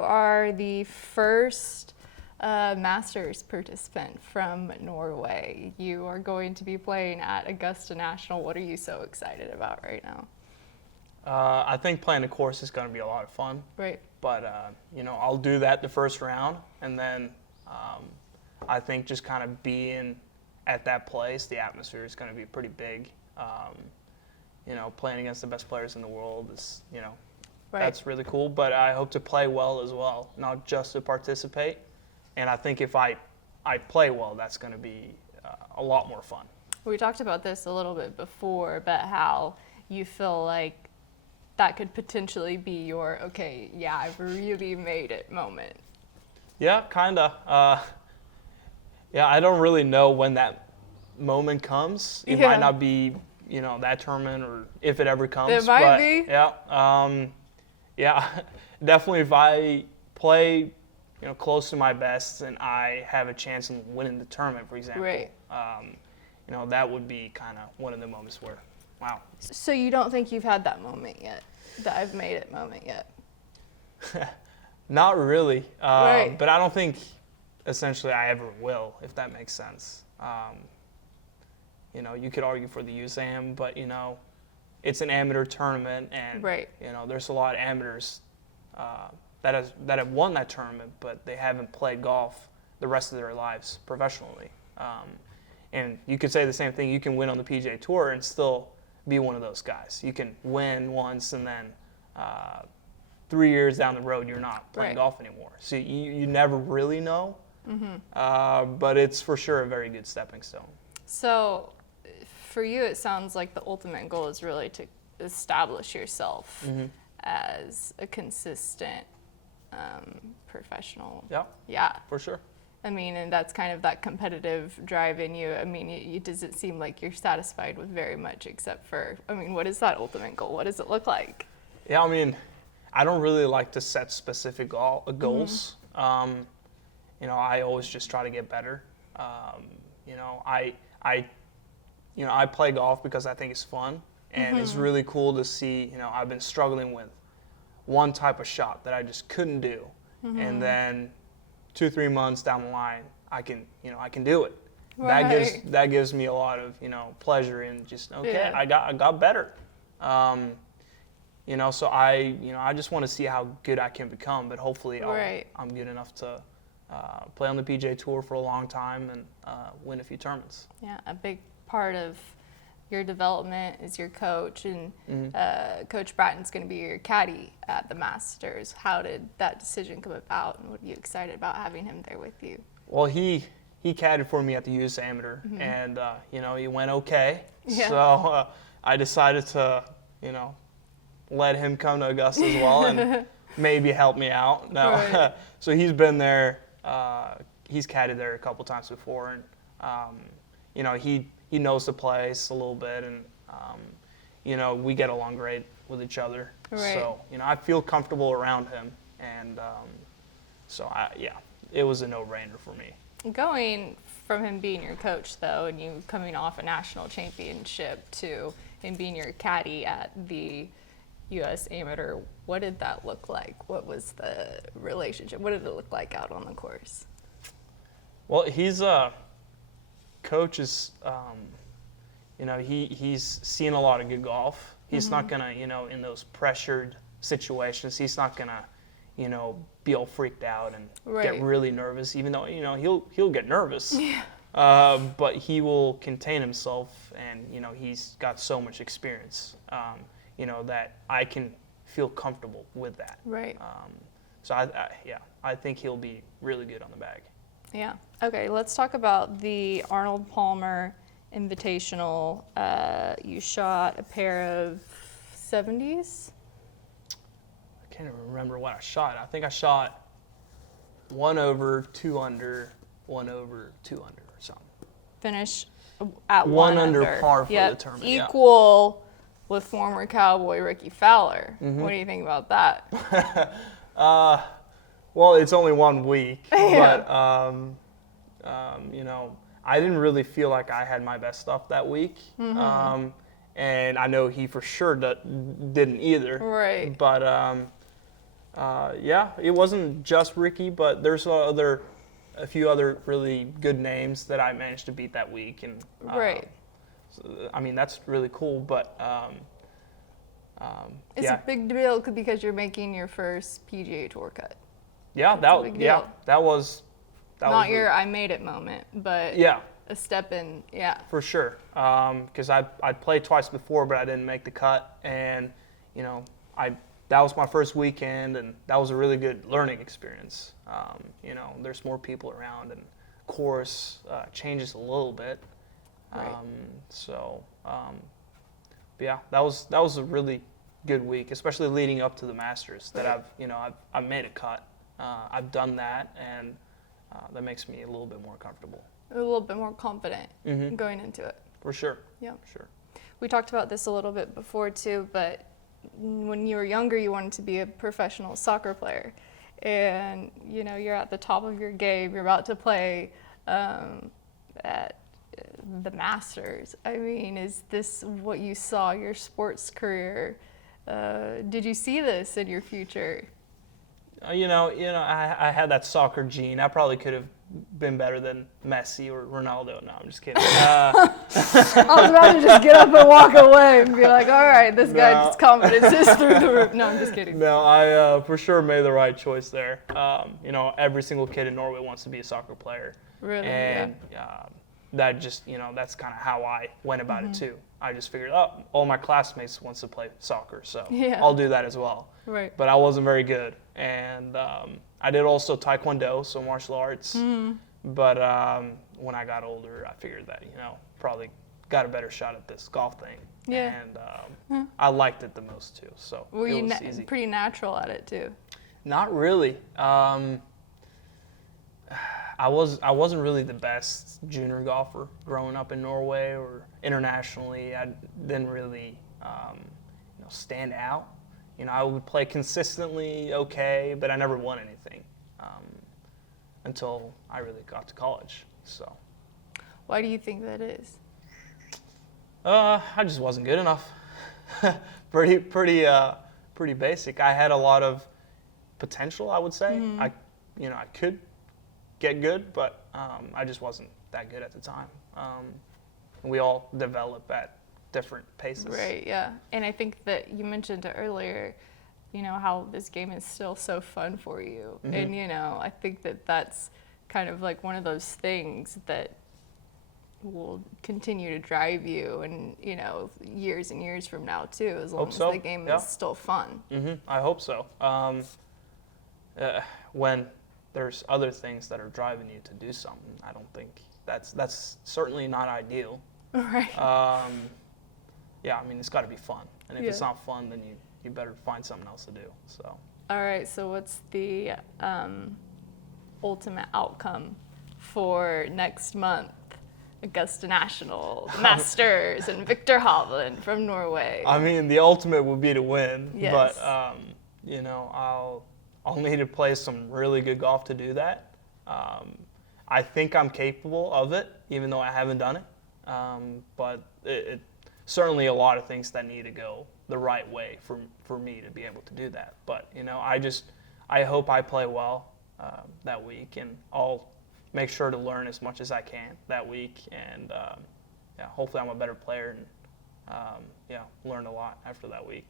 are the first Masters participant from Norway. You are going to be playing at Augusta National. What are you so excited about right now? I think playing the course is going to be a lot of fun. Right. But, I'll do that the first round, and then I think just kind of being at that place, the atmosphere is going to be pretty big. Playing against the best players in the world is, Right. That's really cool. But I hope to play well as well, not just to participate. And I think if I play well, that's going to be a lot more fun. We talked about this a little bit before, but how you feel like that could potentially be your, okay, yeah, I've really made it moment. Yeah, kind of. I don't really know when that moment comes. It might not be, that tournament, or if it ever comes. It might be. Yeah, definitely if I play, close to my best and I have a chance in winning the tournament, for example. Right. That would be kind of one of the moments where, wow. So you don't think you've had that moment yet, that I've made it moment yet? Not really. Right. But I don't think, essentially, I ever will, if that makes sense. You could argue for the USAM, but, it's an amateur tournament, and, right. There's a lot of amateurs that have won that tournament, but they haven't played golf the rest of their lives professionally. And you could say the same thing. You can win on the PGA Tour and still be one of those guys. You can win once, and then 3 years down the road, you're not playing golf anymore. So you never really know, but it's for sure a very good stepping stone. So for you, it sounds like the ultimate goal is really to establish yourself as a consistent professional. Yeah, for sure. I mean, and that's kind of that competitive drive in you. I mean, it doesn't seem like you're satisfied with very much except for, what is that ultimate goal? What does it look like? Yeah, I don't really like to set specific goals. I always just try to get better. I play golf because I think it's fun, and it's really cool to see, I've been struggling with one type of shot that I just couldn't do. And then 2-3 months down the line, I can do it. Right. That gives me a lot of, pleasure in just, I got better. So I just want to see how good I can become, but hopefully I'm good enough to play on the PGA Tour for a long time and win a few tournaments. Yeah, a big part of your development is your coach, and Coach Bratton's going to be your caddy at the Masters. How did that decision come about, and what are you excited about having him there with you? Well, he caddied for me at the US Amateur, and he went okay. Yeah. So I decided to let him come to Augusta as well and maybe help me out. No, Right. So he's been there. He's caddied there a couple times before, and he knows the place a little bit, and we get along great with each other. Right. So I feel comfortable around him, and it was a no-brainer for me. Going from him being your coach, though, and you coming off a national championship to him being your caddy at the U.S. Amateur, what did that look like? What was the relationship? What did it look like out on the course? Well, Coach is, he's seen a lot of good golf. He's not going to, in those pressured situations, he's not going to, be all freaked out and get really nervous, even though, he'll get nervous. Yeah. But he will contain himself, and, he's got so much experience, that I can feel comfortable with that. Right. So, I think he'll be really good on the bag. Yeah. Okay, let's talk about the Arnold Palmer Invitational. You shot a pair of 70s? I can't even remember what I shot. I think I shot 1 over, 2 under, 1 over, 2 under or something. Finish at 1 under par for the tournament. Equal with former Cowboy Ricky Fowler. What do you think about that? Well, it's only 1 week, Yeah. but I didn't really feel like I had my best stuff that week, and I know he for sure didn't either. Right. But Yeah, it wasn't just Ricky, but there's a few other really good names that I managed to beat that week, and Right. so, I mean, that's really cool. But It's yeah, a big deal because you're making your first PGA Tour cut. yeah, That's a big deal. that was Not was your I made it moment, but yeah, a step in. Yeah. for sure. Because I'd played twice before, but I didn't make the cut, and you know, that was my first weekend, and that was a really good learning experience. You know, there's more people around, and course changes a little bit. Right. But yeah, that was a really good week, especially leading up to the Masters. That Right. I've made a cut. I've done that, and that makes me a little bit more comfortable. A little bit more confident Mhm. going into it. For sure. Yeah. Sure. We talked about this a little bit before too, but when you were younger, you wanted to be a professional soccer player, and you know you're at the top of your game. You're about to play at the Masters. I mean, is this what you saw your sports career? Did you see this in your future? I had that soccer gene. I probably could have been better than Messi or Ronaldo. No, I'm just kidding. I was about to just get up and walk away and be like, all right, this guy's confidence is through the roof. No, I'm just kidding. No, I for sure made the right choice there. Every single kid in Norway wants to be a soccer player. Really? And that just, that's kind of how I went about it too. I just figured, all my classmates wants to play soccer, so Yeah. I'll do that as well. Right. But I wasn't very good. And I did also Taekwondo, so martial arts. But when I got older, I figured that, probably got a better shot at this golf thing. Yeah. And I liked it the most too, so Were it you was easy. pretty natural at it too? Not really. I wasn't really the best junior golfer growing up in Norway or internationally. I didn't really stand out. I would play consistently okay, but I never won anything until I really got to college. So Why do you think that is? I just wasn't good enough. pretty basic. I had a lot of potential, I would say. I could get good, but I just wasn't that good at the time. We all develop at different paces. Right, yeah. And I think that you mentioned earlier, how this game is still so fun for you. And, I think that that's kind of like one of those things that will continue to drive you and, years and years from now too, as long as the game is still fun. I hope so. When there's other things that are driving you to do something, I don't think that's certainly not ideal. Right. It's got to be fun. And if it's not fun, then you better find something else to do. So. All right, so what's the ultimate outcome for next month? Augusta National, Masters, and Viktor Hovland from Norway. I mean, the ultimate would be to win, Yes. but I'll need to play some really good golf to do that. I think I'm capable of it, even though I haven't done it. But it certainly a lot of things that need to go the right way for me to be able to do that. But I hope I play well that week, and I'll make sure to learn as much as I can that week, and hopefully I'm a better player and learn a lot after that week.